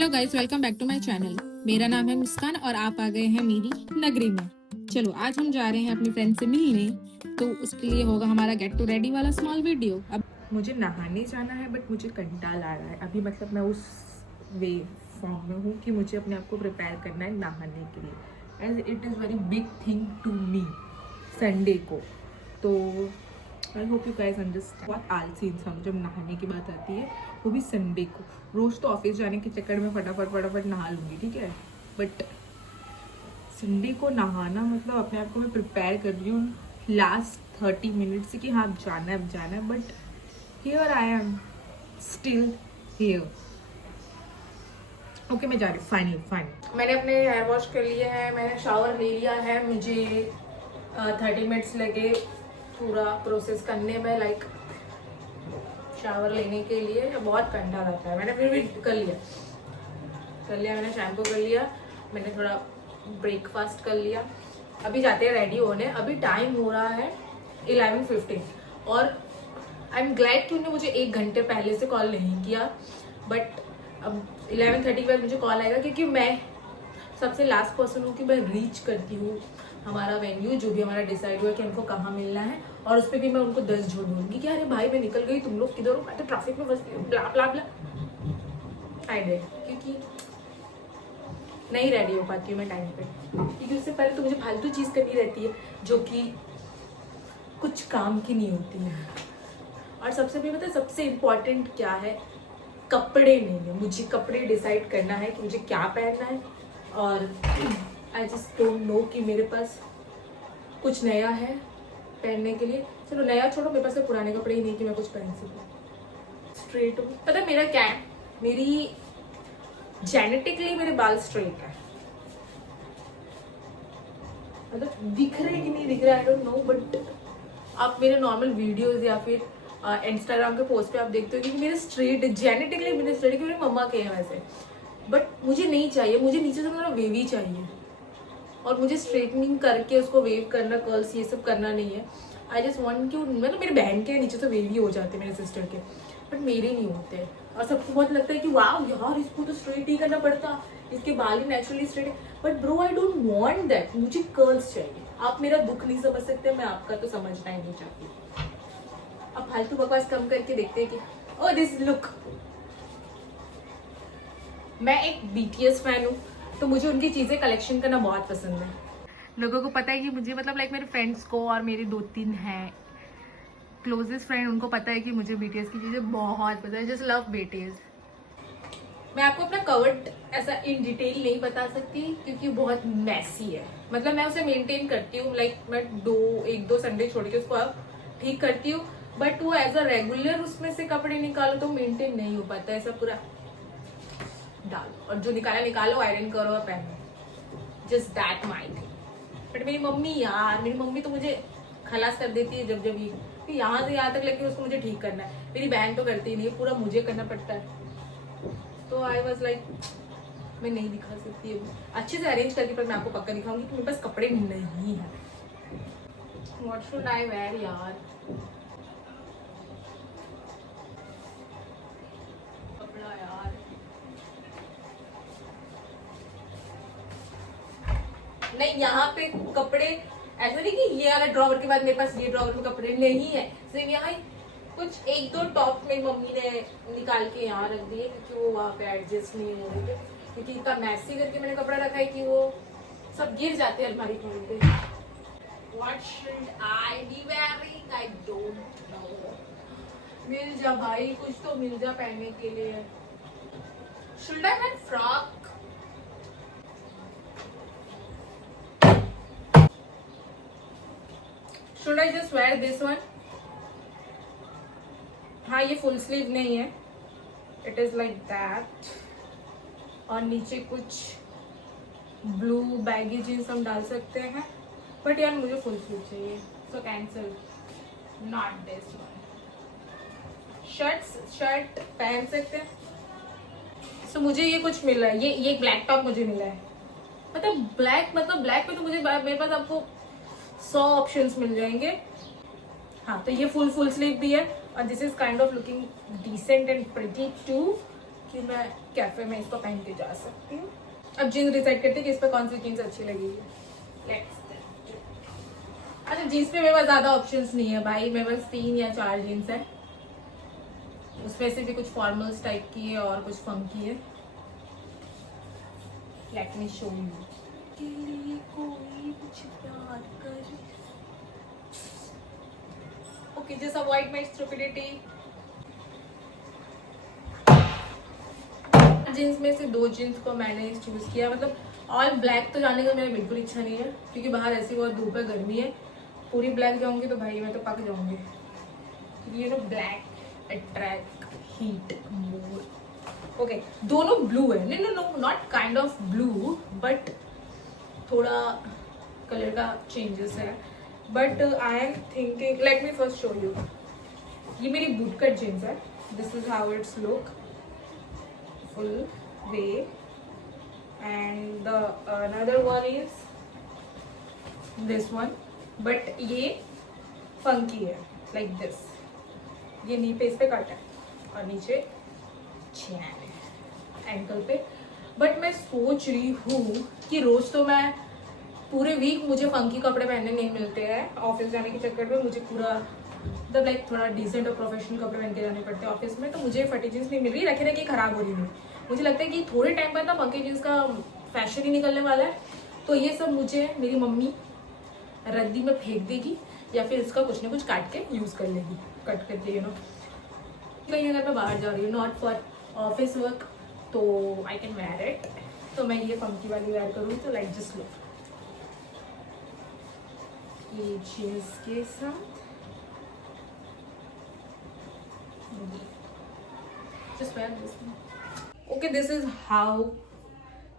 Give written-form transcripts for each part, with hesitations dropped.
Hello guys, welcome back to my channel. मेरा नाम है मुस्कान और आप आ गए हैं मेरी नगरी में। चलो आज हम जा रहे हैं अपनी फ्रेंड से मिलने, तो उसके लिए होगा हमारा गेट टू रेडी वाला स्मॉल वीडियो। अब मुझे नहाने जाना है बट मुझे कंटाल आ रहा है अभी, मतलब मैं उस वे फॉर्म में हूँ कि मुझे अपने आप को प्रिपेयर करना है नहाने के लिए, as it is very big thing to me Sunday को। तो I hope you guys understand. बहुत आलसी इंसान जब नहाने की बात आती है, वो भी संडे को। रोज़ तो ऑफिस जाने के चक्कर में फटाफट नहा लूँगी, ठीक है, बट संडे को नहाना मतलब अपने आप को मैं प्रिपेयर कर रही हूँ लास्ट 30 मिनट से कि हाँ अब जाना है, but here I am still here. Okay मैं जा रही हूँ फाइनल। मैंने अपने हेयर वॉश कर लिए हैं, मैंने शावर ले लिया है। मुझे 30 मिनट्स लगे पूरा प्रोसेस करने में, लाइक शावर लेने के लिए बहुत ठंडा रहता है। मैंने फिर भी कर लिया, मैंने शैम्पू कर लिया, मैंने थोड़ा ब्रेकफास्ट कर लिया। अभी जाते हैं रेडी होने। अभी टाइम हो रहा है 11:15 और आई एम ग्लैड कि उन्होंने मुझे 1 घंटे पहले से कॉल नहीं किया, बट अब 11:30 के बाद मुझे कॉल आएगा, क्योंकि मैं सबसे लास्ट पर्सन हूँ कि मैं रीच करती हूँ हमारा वेन्यू, जो भी हमारा डिसाइड हुआ कि हमको कहाँ मिलना है, और उस पर भी मैं उनको 10 झूठ दूँगी कि अरे भाई मैं निकल गई, तुम लोग किधर हो, मैं तो ट्रैफिक में फंस गई, ब्ला ब्ला ब्ला। आई डेड, क्योंकि नहीं रेडी हो पाती हूँ मैं टाइम पे, क्योंकि उससे पहले तो मुझे फालतू चीज़ करनी रहती है जो कि कुछ काम की नहीं होती है। और सबसे भी मतलब सबसे इम्पोर्टेंट क्या है, कपड़े नहीं है। मुझे कपड़े डिसाइड करना है कि मुझे क्या पहनना है, और आई जस्ट डोंट नो कि मेरे पास कुछ नया है पहनने के लिए। चलो नया छोड़ो, मेरे पास तो पुराने कपड़े ही नहीं कि मैं कुछ पहन सकूँ। स्ट्रेट हूँ, पता है मेरा क्या है, मेरी जेनेटिकली मेरे बाल स्ट्रेट है। मतलब दिख रहे कि नहीं दिख रहा आई डोंट नो, बट आप मेरे नॉर्मल वीडियोस या फिर इंस्टाग्राम के पोस्ट पे आप देखते हो कि मेरे स्ट्रेट, जेनेटिकली मेरे स्ट्रेट, कि मेरी मम्मा के हैं वैसे, बट मुझे नहीं चाहिए। मुझे नीचे से मेरा वेवी चाहिए, और मुझे स्ट्रेटनिंग करके उसको वेव करना, कर्ल्स ये सब करना नहीं है। आई जस्ट वॉन्ट कि मतलब मेरे बहन के नीचे से वेवी हो जाते हैं, मेरे सिस्टर के, बट मेरे नहीं होते। और सबको बहुत लगता है कि वाह यार इसको तो स्ट्रेट ही करना पड़ता, इसके बाल ही नेचुरली स्ट्रेट है, but bro I don't want that. मुझे कर्ल्स चाहिए। आप मेरा दुख नहीं समझ सकते, मैं आपका तो समझना ही नहीं चाहती। अब फालतू बकवास कम करके देखते हैं कि ओह दिस लुक। मैं एक BTS फैन हूँ, तो मुझे उनकी चीज़ें कलेक्शन करना बहुत पसंद है। लोगों को पता है कि मुझे, मतलब लाइक मेरे फ्रेंड्स को, और मेरे 2-3 हैं क्लोजेस्ट फ्रेंड, उनको पता है कि मुझे BTS की चीज़ें बहुत पसंद है। Just love BTS। मैं आपको अपना कवर्ड ऐसा इन डिटेल नहीं बता सकती, क्योंकि बहुत मैसी है। मतलब मैं उसे मेंटेन करती हूँ, लाइक मैं 1-2 संडे छोड़ के उसको अब ठीक करती हूँ, बट वो एज अ रेगुलर उसमें से कपड़े निकालो तो मेंटेन नहीं हो पाता। ऐसा पूरा डालो, और जो निकालो आयरन करो और पहनो, जस्ट दैट माइंड। बट मेरी मम्मी यार, मेरी मम्मी तो मुझे खलास कर देती है जब ये यहाँ से यहाँ तक लेके उसको मुझे ठीक करना है। मेरी बहन तो करती नहीं है, पूरा मुझे करना पड़ता है। तो आई वॉज लाइक मैं नहीं दिखा सकती है अच्छे से अरेंज करके, पर मैं आपको पक्का दिखाऊंगी कि मेरे पास कपड़े नहीं है। व्हाट शुड आई वेयर यार, कपड़ा यार। नहीं यहाँ पे कपड़े ऐसा नहीं कि ये वाला ड्रॉवर के बाद मेरे पास ये ड्रॉवर में कपड़े नहीं है, सिर्फ यहाँ कुछ 1-2 टॉप मेरी मम्मी ने निकाल के यहाँ रख दिए, क्योंकि वो वहाँ पे एडजस्ट नहीं हो रहे थे, क्योंकि इतना मैसी करके मैंने कपड़ा रखा है कि वो सब गिर जाते हैं अलमारी खोल के। What should I be wearing? I don't know. मिल जा भाई, कुछ तो मिल जा पहनने के लिए। Should I wear frock? Should I just wear this one? हाँ ये फुल स्लीव नहीं है, इट इज लाइक दैट, और नीचे कुछ ब्लू बैगी जीन्स हम डाल सकते हैं, बट यार मुझे फुल स्लीव चाहिए, so cancel, not this one. Shirt पहन सकते हैं। सो मुझे ये कुछ मिला है, ये ब्लैक टॉप मुझे मिला है। मतलब ब्लैक पे तो मुझे, मेरे पास आपको 100 ऑप्शंस मिल जाएंगे। हाँ तो ये फुल स्लीव भी है, और this is kind of looking decent and pretty too, कि मैं कैफे में इसको पहन के जा सकती हूँ। अब जीन्स डिसाइड करते हैं कि इस पर कौन सी जीन्स अच्छी लगेगी। अच्छा, जीन्स पे मेरे पास ज़्यादा ऑप्शंस नहीं है भाई, मेरे पास 3 या 4 जीन्स है, उसमें से भी कुछ फॉर्मल्स टाइप की है और कुछ फंकी है। Let me show you. के लिए कोई कुछ प्यार करे। Okay, just avoid my stupidity. Jeans में से 2 जीन्स को मैंने चूज किया, मतलब ऑल ब्लैक तो जाने का मेरा बिल्कुल इच्छा नहीं है, क्योंकि बाहर ऐसी बहुत धूप है, गर्मी है। पूरी ब्लैक जाऊंगी तो भाई मैं तो पक जाऊंगी, क्योंकि ये black attract heat more. Okay, दोनों ब्लू है, no no not kind of blue, but थोड़ा कलर का चेंजेस है। But I am thinking, let me first show you. ये मेरी बूट कट जीन्स है, this is how it's look full way, and the another one is this one, but ये funky है like this। ये नी पे इस पे कट है और नीचे चैन है एंकल पे। बट मैं सोच रही हूँ कि रोज तो मैं पूरे वीक मुझे फंकी कपड़े पहनने नहीं मिलते हैं ऑफिस जाने के चक्कर में, मुझे पूरा मतलब लाइक थोड़ा डिसेंट और प्रोफेशनल कपड़े पहन के जाने पड़ते हैं ऑफिस में, तो मुझे फटी जीन्स नहीं मिल रही, रखे रखे खराब हो रही है। मुझे लगता है कि थोड़े टाइम बाद ना फंकी जीन्स का फैशन ही निकलने वाला है, तो ये सब मुझे मेरी मम्मी रद्दी में फेंक देगी या फिर इसका कुछ ना कुछ काट के यूज़ कर लेगी, कट करके यू नो। कहीं अगर मैं बाहर जा रही हूँ नॉट फॉर ऑफिस वर्क, तो आई कैन वेयर इट, तो मैं ये फंकी वाली वेयर करूँ तो लाइक जस्ट लुक ये जीन्स के साथ। Just wear this one. Okay, this is how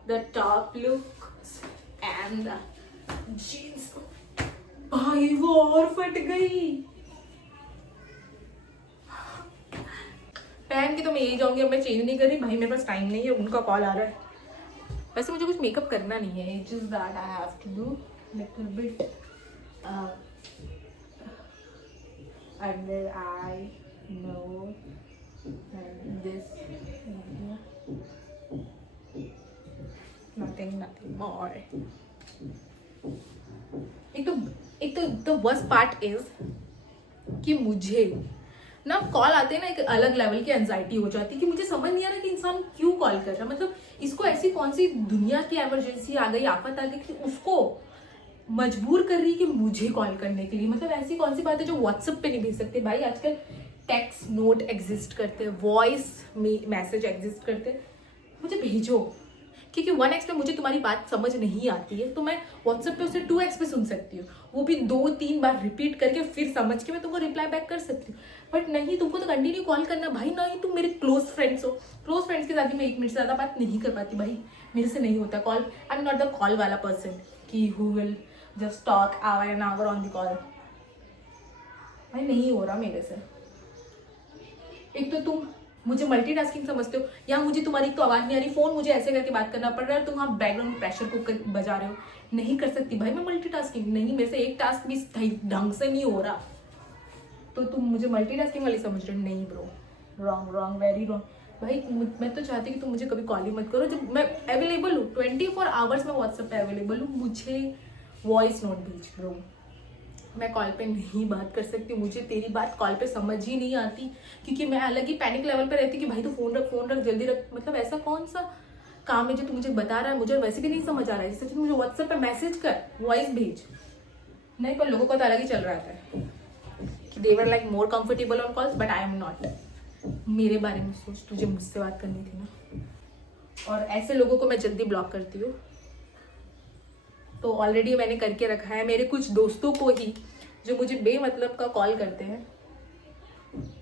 the top looks and the jeans. भाई वो और फट गई। पहन के तो मैं यही जाऊंगी, अब मैं चेंज नहीं कर रही भाई, मेरे पास टाइम नहीं है, उनका कॉल आ रहा है। वैसे मुझे कुछ मेकअप करना नहीं है, just that I have to do little bit under eye, nose, and this area. Nothing more. एक तो the worst part is कि मुझे ना कॉल आते हैं ना, एक अलग लेवल की एंजाइटी हो जाती है कि मुझे समझ नहीं आ रहा कि इंसान क्यों कॉल कर रहा है। मतलब इसको ऐसी कौन सी दुनिया की इमरजेंसी आ गई, आफत आ गई कि उसको मजबूर कर रही है कि मुझे कॉल करने के लिए। मतलब ऐसी कौन सी बात है जो व्हाट्सएप पे नहीं भेज सकते भाई? आजकल टेक्स्ट नोट एग्जिस्ट करते हैं, वॉइस मैसेज एग्जिस्ट करते हैं, मुझे भेजो। क्योंकि 1x पे मुझे तुम्हारी बात समझ नहीं आती है, तो मैं व्हाट्सएप पे उसे 2x पे सुन सकती हूँ, वो भी 2-3 बार रिपीट करके फिर समझ के मैं तुमको रिप्लाई बैक कर सकती हूँ। बट नहीं, तुमको तो कंटिन्यू कॉल करना भाई, ना ही तुम मेरे क्लोज फ्रेंड्स हो। क्लोज फ्रेंड्स के साथ ही मैं 1 मिनट से ज़्यादा बात नहीं कर पाती भाई, मेरे से नहीं होता call. I am not the call वाला पर्सन कि who will just talk hour an hour on the call. भाई नहीं हो रहा मेरे से। एक तो तुम मुझे मल्टीटास्किंग समझते हो, या मुझे तुम्हारी तो आवाज़ नहीं आ रही, फ़ोन मुझे ऐसे करके बात करना पड़ रहा है, तुम वहाँ बैकग्राउंड प्रेशर कुकर बजा रहे हो। नहीं कर सकती भाई मैं मल्टीटास्किंग, नहीं, मेरे से एक टास्क भी ढंग से नहीं हो रहा, तो तुम मुझे मल्टीटास्किंग वाली समझ रहे हो? नहीं bro, wrong wrong, very wrong भाई। मैं तो चाहती हूँ कि तुम मुझे कभी कॉल ही मत करो, जब मैं अवेलेबल हूँ 24 आवर्स में व्हाट्सएप पे अवेलेबल हूँ, मुझे वॉइस नोट भेज ब्रो। मैं कॉल पे नहीं बात कर सकती, मुझे तेरी बात कॉल पे समझ ही नहीं आती, क्योंकि मैं अलग ही पैनिक लेवल पे रहती कि भाई तू फोन रख जल्दी रख। मतलब ऐसा कौन सा काम है जो तू मुझे बता रहा है, मुझे वैसे भी नहीं समझ आ रहा है, जिससे तू मुझे व्हाट्सएप पे मैसेज कर, वॉइस भेज। नहीं, पर लोगों का तो अलग ही चल रहा था कि they were like more comfortable on calls, but I am not. मेरे बारे में सोच, तुझे मुझसे बात करनी थी ना। और ऐसे लोगों को मैं जल्दी ब्लॉक करती हूँ, तो ऑलरेडी मैंने करके रखा है मेरे कुछ दोस्तों को ही, जो मुझे बेमतलब का कॉल करते हैं।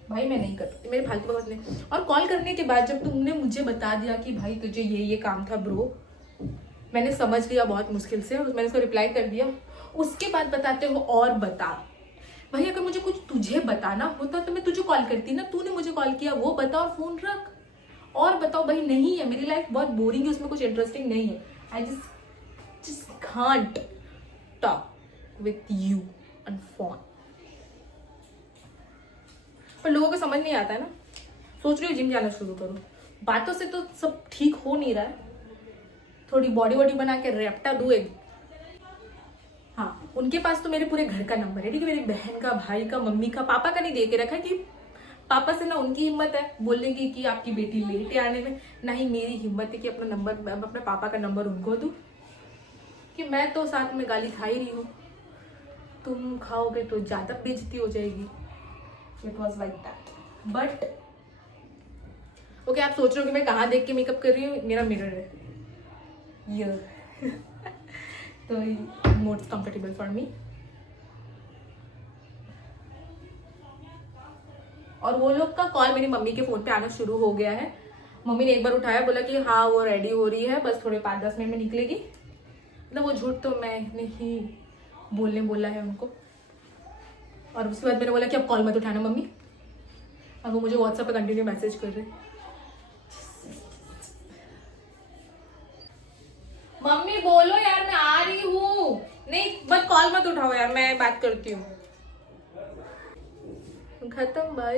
भाई मैं नहीं करती, मेरे फालतू बात नहीं। और कॉल करने के बाद जब तुमने मुझे बता दिया कि भाई तुझे ये काम था ब्रो, मैंने समझ लिया बहुत मुश्किल से, और मैंने उसको रिप्लाई कर दिया। उसके बाद बताते हो और बता। भाई अगर मुझे कुछ तुझे बताना होता तो मैं तुझे कॉल करती ना, तूने मुझे कॉल किया, वो बता और फोन रख और बताओ। भाई नहीं है, मेरी लाइफ बहुत बोरिंग है, उसमें कुछ इंटरेस्टिंग नहीं है। आई just can't talk with you on phone। पर लोगों को समझ नहीं आता है ना। सोच रही हूँ जिम जाना शुरू करूँ, बातों से तो सब ठीक हो नहीं रहा है, थोड़ी बॉडी वॉडी बना के रेपटा दूँ एक। हाँ, उनके पास तो मेरे पूरे घर का नंबर है, ठीक है, मेरी बहन का, भाई का, मम्मी का, पापा का नहीं दे के रखा है, कि पापा से ना उनकी हिम्मत है बोलने की कि आपकी बेटी लेट है आने में, ना ही मेरी हिम्मत है कि अपना नंबर, अपने पापा का नंबर उनको दूँ, कि मैं तो साथ में गाली खा ही रही हूँ, तुम खाओगे तो ज़्यादा बेइज्जती हो जाएगी। It was like that. But okay, आप सोच रहे हो कि मैं कहाँ देख के मेकअप कर रही हूँ, मेरा मिरर है ये तो मोस्ट कंफर्टेबल फॉर मी। और वो लोग का कॉल मेरी मम्मी के फ़ोन पे आना शुरू हो गया है। मम्मी ने एक बार उठाया, बोला कि हाँ वो रेडी हो रही है, बस थोड़े 5-10 मिनट में निकलेगी। मतलब वो झूठ तो मैंने ही बोलने बोला है उनको। और उसके बाद मैंने बोला कि अब कॉल मत उठाना मम्मी, और वो मुझे व्हाट्सएप पे कंटिन्यू मैसेज कर रहे। मम्मी बोलो यार, मैं आ रही हूँ। नहीं बस कॉल मत उठाओ यार, मैं बात करती हूँ। खत्म भाई।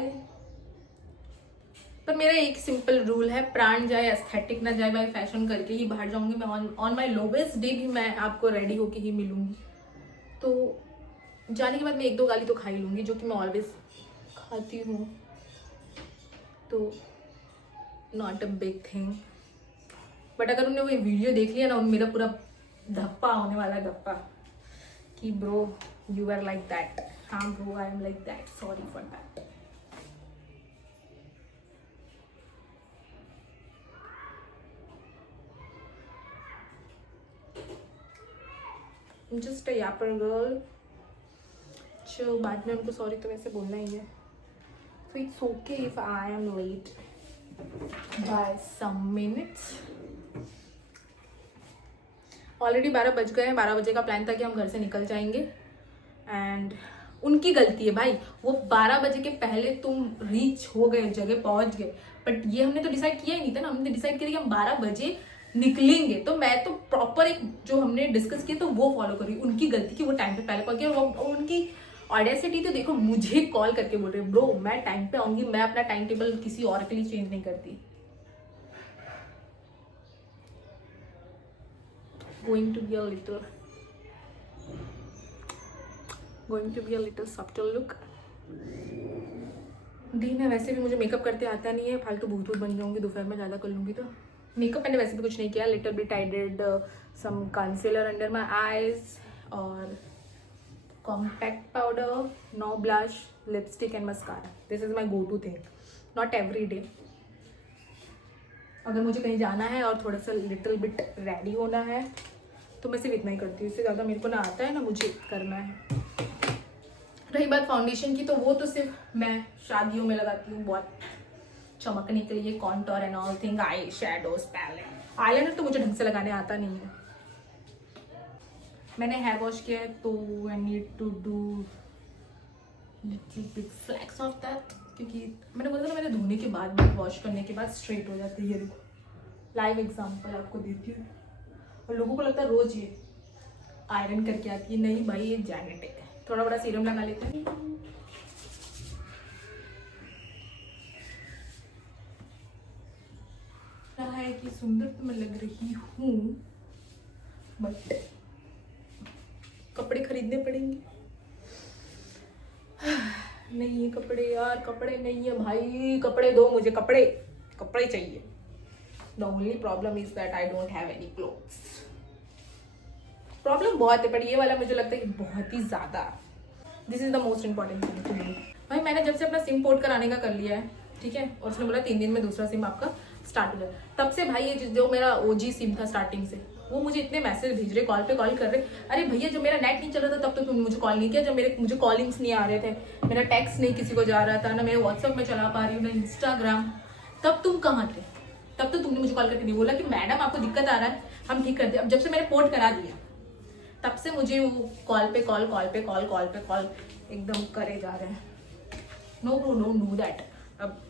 पर मेरा एक सिंपल रूल है, प्राण जाए एस्थेटिक ना जाए, मैं फैशन करके ही बाहर जाऊंगी। मैं ऑन माई लोवेस्ट डे भी मैं आपको रेडी होके ही मिलूंगी। तो जाने के बाद मैं 1-2 गाली तो खा ही लूंगी, जो कि मैं ऑलवेज खाती हूँ, तो not a big thing. But अगर उन्होंने वो वीडियो देख लिया ना, मेरा पूरा धप्पा होने वाला है, धप्पा, कि bro you are like that. हाँ bro, I am like that, sorry for that. Just a yapper girl, जो बाद में उनको सॉरी तो वैसे बोलना ही है। So it's okay if I am late by some minutes. Already 12 बज गए हैं। 12 बजे का प्लान था कि हम घर से निकल जाएंगे, एंड उनकी गलती है भाई, वो 12 बजे के पहले तुम रीच हो गए, जगह पहुंच गए। बट ये हमने तो डिसाइड किया ही नहीं था ना, हमने डिसाइड किया कि हम 12 बजे निकलेंगे, तो मैं तो प्रॉपर एक जो हमने डिस्कस किया तो वो फॉलो करी। उनकी गलती कि वो टाइम पे पहले पहुंच गई, और उनकी ऑडेसिटी तो देखो, मुझे कॉल करके बोल रहे ब्रो मैं टाइम पे आऊंगी, मैं अपना टाइम टेबल किसी और के लिए चेंज नहीं करती। Going to be a little subtle look। दिन में वैसे भी मुझे मेकअप करते आता नहीं है, फालतू भूत बन जाऊंगी, दोपहर में ज़्यादा कर लूँगी। तो मेकअप मैंने वैसे भी कुछ नहीं किया, little bit I did some concealer under my eyes, और compact powder, no blush, lipstick and mascara. This is my go to thing, not every day. अगर मुझे कहीं जाना है और थोड़ा सा लिटिल बिट रेडी होना है तो मैं सिर्फ इतना ही करती हूँ, इससे ज़्यादा मेरे को ना आता है ना मुझे करना है। रही बात फाउंडेशन की, तो वो तो सिर्फ मैं शादियों में लगाती हूँ बहुत चमकने के लिए, contour and all thing, eye shadows, palette. Eyeliner तो मुझे ढंग से लगाने आता नहीं है। मैंने हेयर वॉश किया है तो I need to do little bit flex of that, क्योंकि मैंने बोला था ना, मैंने धोने के बाद में वॉश करने के बाद स्ट्रेट हो जाती है। ये देखो लाइव एग्जांपल आपको देती हूँ। और लोगों को लगता है रोज ये आयरन करके आती है, नहीं भाई ये जेनेटिक है। थोड़ा बड़ा सीरम लगा लेते हैं। है कि सुंदर तो मैं लग रही हूँ, बट कपड़े खरीदने पड़ेंगे। नहीं है कपड़े यार, कपड़े नहीं है भाई, कपड़े दो मुझे, कपड़े चाहिए। The only problem is that I don't have any clothes. Problem बहुत है, पर ये वाला मुझे लगता है कि बहुत ही ज़्यादा। This is the most important thing to me. भाई मैंने जब से अपना सिम पोर्ट कराने का कर लिया है, ठीक है, और उसने बोला 3 दिन में दूसरा सिम आपका स्टार्ट हो जाए, तब से भाई ये जो मेरा OG सिम था स्टार्टिंग से, वो मुझे इतने मैसेज भेज रहे, कॉल पे कॉल कर रहे। अरे भैया जब मेरा नेट नहीं चल रहा था तब तो तुमने मुझे कॉल नहीं किया, जब मुझे कॉलिंग्स नहीं आ रहे थे, मेरा टेक्स्ट नहीं किसी को जा रहा था, ना मैं व्हाट्सएप में चला पा रही हूँ, ना इंस्टाग्राम, तब तुम कहाँ थे? तब तो तुमने मुझे कॉल करके नहीं बोला कि मैडम आपको दिक्कत आ रहा है, हम ठीक करते हैं। अब जब से मैंने पोर्ट करा दिया तब से मुझे वो कॉल पे कॉल एकदम करे जा रहे हैं। No bro, don't do that. अब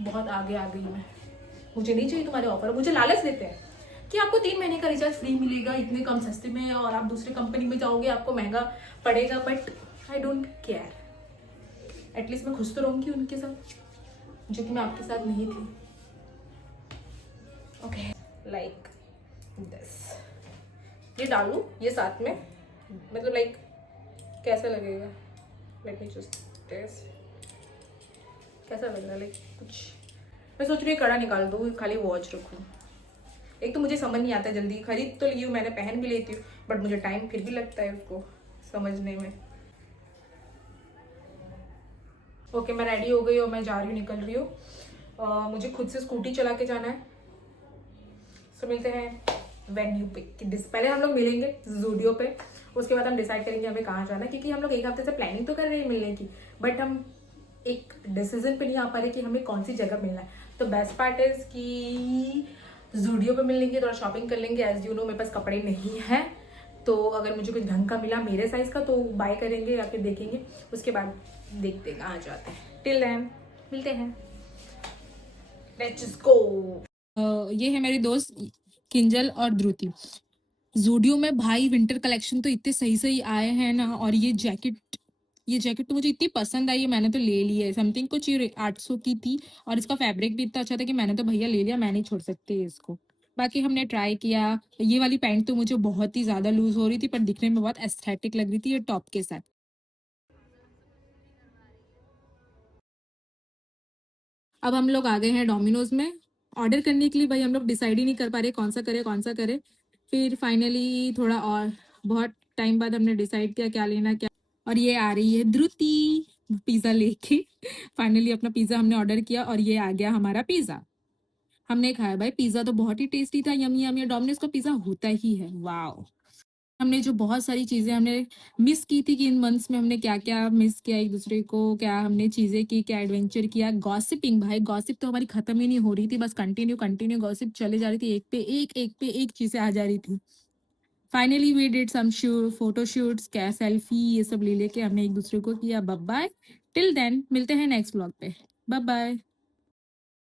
बहुत आगे आ गई मैं, मुझे नहीं चाहिए तुम्हारे ऑफर। मुझे लालच देते हैं कि आपको 3 महीने का रिचार्ज फ्री मिलेगा इतने कम सस्ते में, और आप दूसरे कंपनी में जाओगे आपको महंगा पड़ेगा, but I don't care. At least मैं खुश तो रहूँगी उनके साथ, जो कि मैं आपके साथ नहीं थी। ओके लाइक दिस, ये डालूं ये साथ में, मतलब लाइक कैसा लगेगा? लेट मी जस्ट टेस्ट, कैसा लग रहा है? लाइक कुछ मैं सोच रही हूँ कड़ा निकाल दूँ, खाली वॉच रखूँ। एक तो मुझे समझ नहीं आता जल्दी, खरीद तो ली हूँ मैंने, पहन भी लेती हूँ, बट मुझे टाइम फिर भी लगता है उसको समझने में। ओके मैं रेडी हो गई और मैं जा रही हूँ, निकल रही हूँ। मुझे खुद से स्कूटी चला के जाना है। सो मिलते हैं वेन्यू पे, पहले हम लोग मिलेंगे जूडियो पे, उसके बाद हम डिसाइड करेंगे हमें कहाँ जाना है, क्योंकि हम लोग एक हफ्ते से प्लानिंग तो कर रहे हैं मिलने की, बट हम एक डिसीजन पे नहीं आ पा रहे कि हमें कौन सी जगह मिलना है। तो बेस्ट पार्ट इज कि जूडियो पे मिल लेंगे, थोड़ा शॉपिंग कर लेंगे। एज यू नो मेरे पास कपड़े नहीं हैं, तो अगर मुझे कुछ ढंग का मिला मेरे साइज का तो बाय करेंगे या फिर देखेंगे, उसके बाद देखते हैं कहाँ जाते हैं। टिल देन मिलते हैं, लेट्स गो। ये है मेरी दोस्त किंजल और ध्रुति। जूडियो में भाई विंटर कलेक्शन तो इतने सही सही आए हैं ना, और ये जैकेट तो मुझे इतनी पसंद आई है, मैंने तो ले ली है। समथिंग कुछ ये 800 की थी, और इसका फैब्रिक भी इतना अच्छा था कि मैंने तो भैया ले लिया, मैं नहीं छोड़ सकती इसको। बाकी हमने ट्राई किया, ये वाली पैंट तो मुझे बहुत ही ज्यादा लूज हो रही थी, पर दिखने में बहुत एस्थेटिक लग रही थी ये टॉप के साथ। अब हम लोग आ गए हैं डोमिनोज में ऑर्डर करने के लिए। भाई हम लोग डिसाइड ही नहीं कर पा रहे कौन सा करे कौन सा करे। फिर फाइनली थोड़ा और बहुत टाइम बाद हमने डिसाइड किया क्या लेना क्या। और ये आ रही है ध्रुति पिज्ज़ा लेके। फाइनली अपना पिज़्ज़ा हमने ऑर्डर किया और ये आ गया हमारा पिज़्ज़ा। हमने खाया भाई, पिज़्ज़ा तो बहुत ही टेस्टी था, यमी यमी। डोमिनोज का पिज़्ज़ा होता ही है वाओ। हमने जो बहुत सारी चीज़ें हमने मिस की थी कि इन मंथ्स में हमने क्या क्या मिस किया एक दूसरे को, क्या हमने चीज़ें की, क्या एडवेंचर किया। गॉसिपिंग भाई, गॉसिप तो हमारी खत्म ही नहीं हो रही थी, बस कंटिन्यू कंटिन्यू गॉसिप चले जा रही थी, एक पे एक चीज़ें आ जा रही थी। Finally we did some photo shoots, क्या सेल्फी, ये सब ले लेके हमने एक दूसरे को किया। बाय बाय, टिल देन मिलते हैं नेक्स्ट ब्लॉग पे। Bye bye.